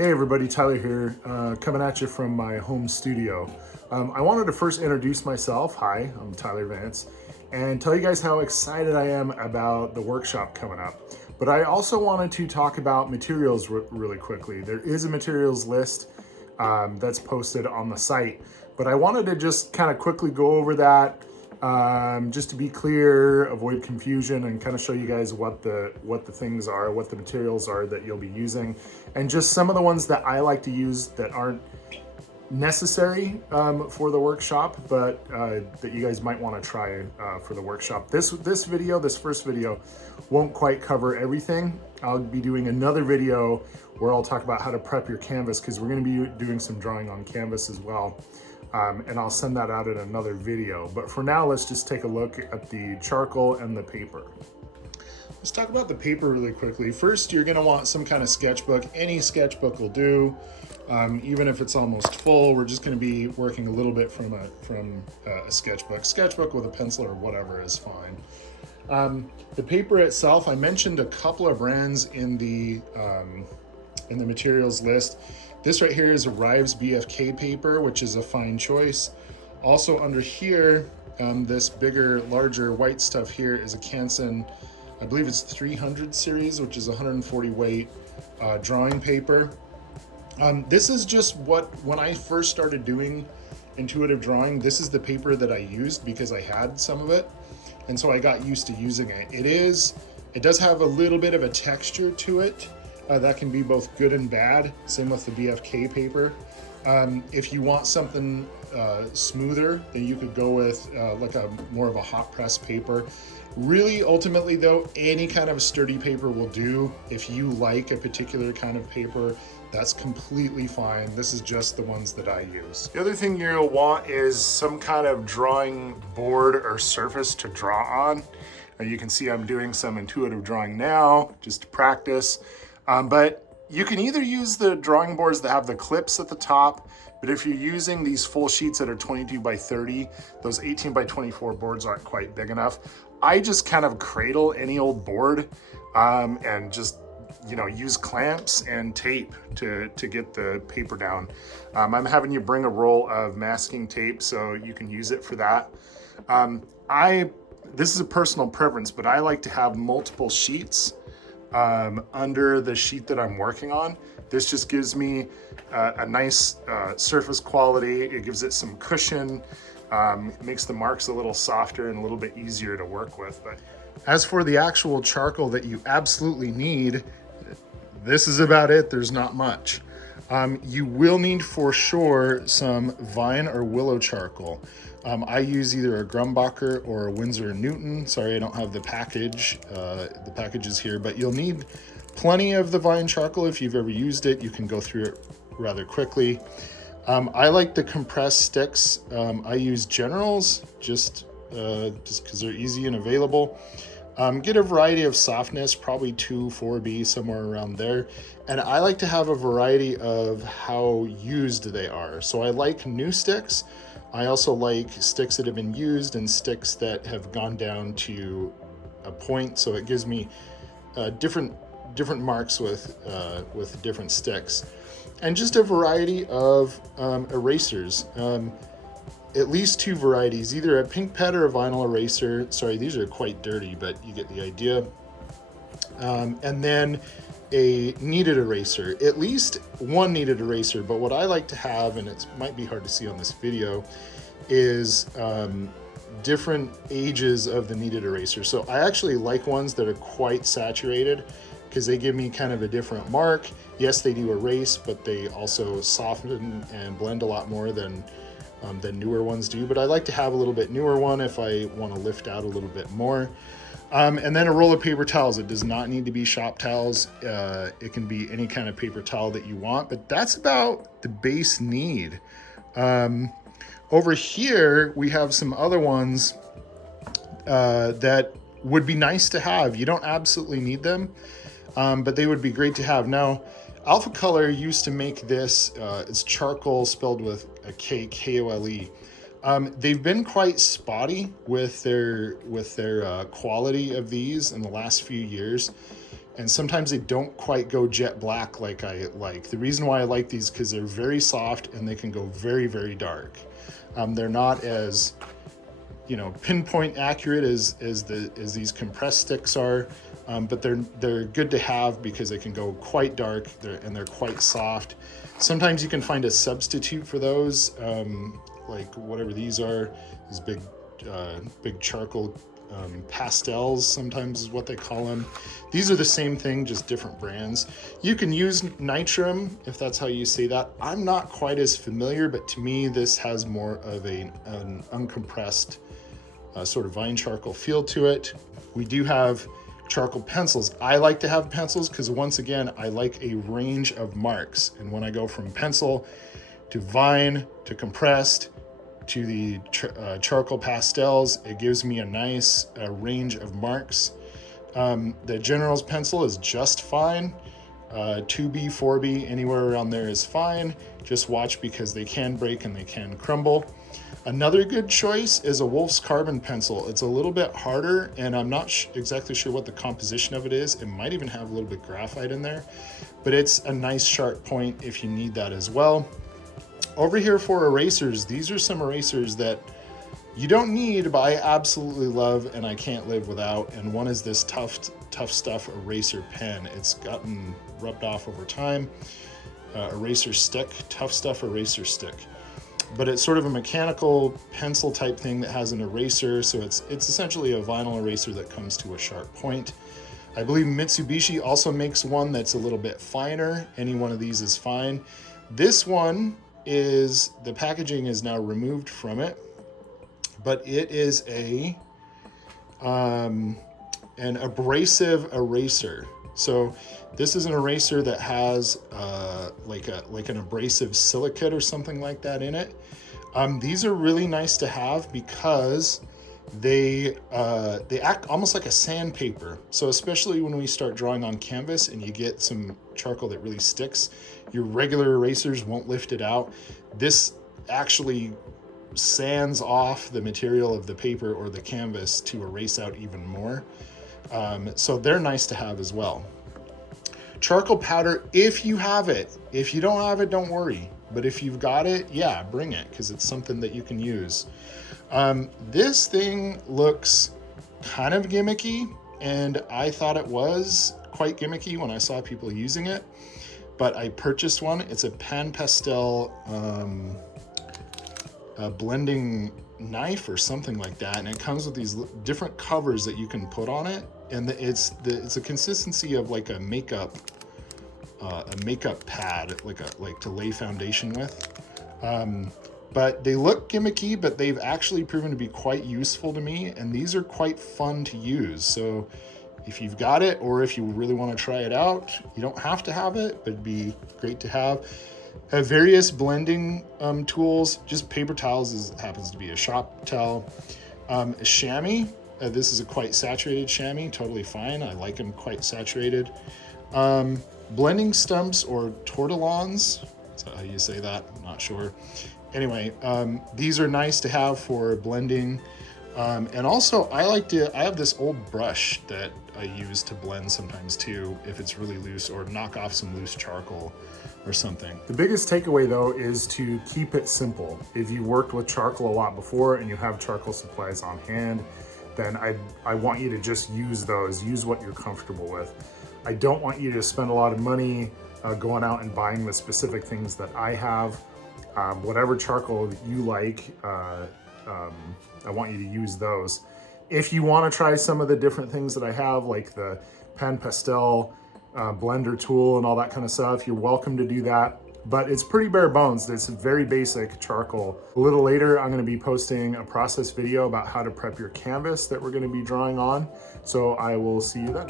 Hey everybody, Tyler here, coming at you from my home studio. I wanted to first introduce myself. Hi, I'm Tyler Vance, and tell you guys how excited I am about the workshop coming up. But I also wanted to talk about materials really quickly. There is a materials list that's posted on the site, but I wanted to just kind of quickly go over that just to be clear, avoid confusion, and kind of show you guys what the things are, what the materials are that you'll be using, and just some of the ones that I like to use that aren't necessary for the workshop, but that you guys might want to try for the workshop. This first video, won't quite cover everything. I'll be doing another video where I'll talk about how to prep your canvas, because we're going to be doing some drawing on canvas as well. And I'll send that out in another video. But for now, let's just take a look at the charcoal and the paper. Let's talk about the paper really quickly. First, you're gonna want some kind of sketchbook. Any sketchbook will do. Even if it's almost full, we're just gonna be working a little bit from a sketchbook. Sketchbook with a pencil or whatever is fine. The paper itself, I mentioned a couple of brands in the materials list. This right here is a Rives BFK paper, which is a fine choice. Also under here, this bigger, larger white stuff here is a Canson, I believe it's 300 series, which is 140 weight drawing paper. This is just when I first started doing intuitive drawing, this is the paper that I used because I had some of it. And so I got used to using it. It does have a little bit of a texture to it. That can be both good and bad. Same with the BFK paper. If you want something smoother, then you could go with like more of a hot press paper. Really, ultimately though, any kind of sturdy paper will do. If you like a particular kind of paper, that's completely fine. This is just the ones that I use. The other thing you'll want is some kind of drawing board or surface to draw on. You can see I'm doing some intuitive drawing now, just to practice. But you can either use the drawing boards that have the clips at the top, but if you're using these full sheets that are 22 by 30, those 18 by 24 boards aren't quite big enough. I just kind of cradle any old board and just, use clamps and tape to get the paper down. I'm having you bring a roll of masking tape so you can use it for that. This is a personal preference, but I like to have multiple sheets under the sheet that I'm working on. This just gives me a nice surface quality. It gives it some cushion. It makes the marks a little softer and a little bit easier to work with. But as for the actual charcoal that you absolutely need, this is about it. There's not much. You will need for sure some vine or willow charcoal. I use either a Grumbacher or a Winsor & Newton. Sorry, I don't have the package. The package is here, but you'll need plenty of the vine charcoal. If you've ever used it, you can go through it rather quickly. I like the compressed sticks. I use Generals just because they're easy and available. Get a variety of softness, probably 2, 4B, somewhere around there. And I like to have a variety of how used they are. So I like new sticks. I also like sticks that have been used and sticks that have gone down to a point. So it gives me different marks with different sticks. And just a variety of erasers. At least 2 varieties, either a pink pet or a vinyl eraser. Sorry, these are quite dirty, but you get the idea. And then a kneaded eraser, at least one kneaded eraser. But what I like to have, and it might be hard to see on this video, is different ages of the kneaded eraser. So I actually like ones that are quite saturated because they give me kind of a different mark. Yes, they do erase, but they also soften and blend a lot more than newer ones do. But I like to have a little bit newer one if I want to lift out a little bit more. And then a roll of paper towels. It does not need to be shop towels. It can be any kind of paper towel that you want, but that's about the base need. Over here, we have some other ones that would be nice to have. You don't absolutely need them, but they would be great to have. Now, Alpha Color used to make this, it's charcoal spelled with a K, K-O-L-E. They've been quite spotty with their quality of these in the last few years. and sometimes they don't quite go jet black like I like. The reason why I like these because they're very soft and they can go very, very dark. They're not as, you know, pinpoint accurate as these compressed sticks are, but they're good to have because they can go quite dark and they're quite soft. Sometimes you can find a substitute for those, like whatever these are, these big charcoal pastels, sometimes is what they call them. These are the same thing, just different brands. You can use nitrum if that's how you say that. I'm not quite as familiar, but to me this has more of an uncompressed sort of vine charcoal feel to it. We do have charcoal pencils. I like to have pencils because once again, I like a range of marks. And when I go from pencil to vine to compressed to the charcoal pastels, it gives me a nice range of marks. The General's pencil is just fine. 2B, 4B, anywhere around there is fine. Just watch because they can break and they can crumble. Another good choice is a Wolf's Carbon pencil. It's a little bit harder and I'm not exactly sure what the composition of it is. It might even have a little bit graphite in there, but it's a nice sharp point if you need that as well. Over here for erasers, these are some erasers that you don't need, but I absolutely love and I can't live without. And one is this Tough Stuff eraser pen. It's gotten rubbed off over time. Eraser stick, Tough Stuff eraser stick. But it's sort of a mechanical pencil type thing that has an eraser. So it's essentially a vinyl eraser that comes to a sharp point. I believe Mitsubishi also makes one that's a little bit finer. Any one of these is fine. This one is, the packaging is now removed from it, but it is an abrasive eraser. So this is an eraser that has like an abrasive silicate or something like that in it. These are really nice to have because they act almost like a sandpaper. So especially when we start drawing on canvas and you get some charcoal that really sticks, your regular erasers won't lift it out. This actually sands off the material of the paper or the canvas to erase out even more. So they're nice to have as well. Charcoal powder, if you have it. If you don't have it, don't worry. But if you've got it, yeah, bring it because it's something that you can use. This thing looks kind of gimmicky, and I thought it was quite gimmicky when I saw people using it, but I purchased one. It's a pan pastel blending knife or something like that, and it comes with these different covers that you can put on it, and it's a consistency of like a makeup pad, like to lay foundation with. But they look gimmicky, but they've actually proven to be quite useful to me, and these are quite fun to use. So if you've got it, or if you really want to try it out, you don't have to have it, but it'd be great to have. Have various blending tools. Just paper towels happens to be a shop towel. A chamois. This is a quite saturated chamois, totally fine. I like them quite saturated. Blending stumps or tortillons. Is that how you say that? I'm not sure. Anyway, these are nice to have for blending. And also I have this old brush that I use to blend sometimes too, if it's really loose, or knock off some loose charcoal or something. The biggest takeaway though is to keep it simple. If you worked with charcoal a lot before and you have charcoal supplies on hand, then I want you to just use those, use what you're comfortable with. I don't want you to spend a lot of money going out and buying the specific things that I have. Whatever charcoal you like, I want you to use those. If you want to try some of the different things that I have, like the pan pastel blender tool and all that kind of stuff, you're welcome to do that. But it's pretty bare bones. It's very basic charcoal. A little later, I'm going to be posting a process video about how to prep your canvas that we're going to be drawing on. So I will see you then.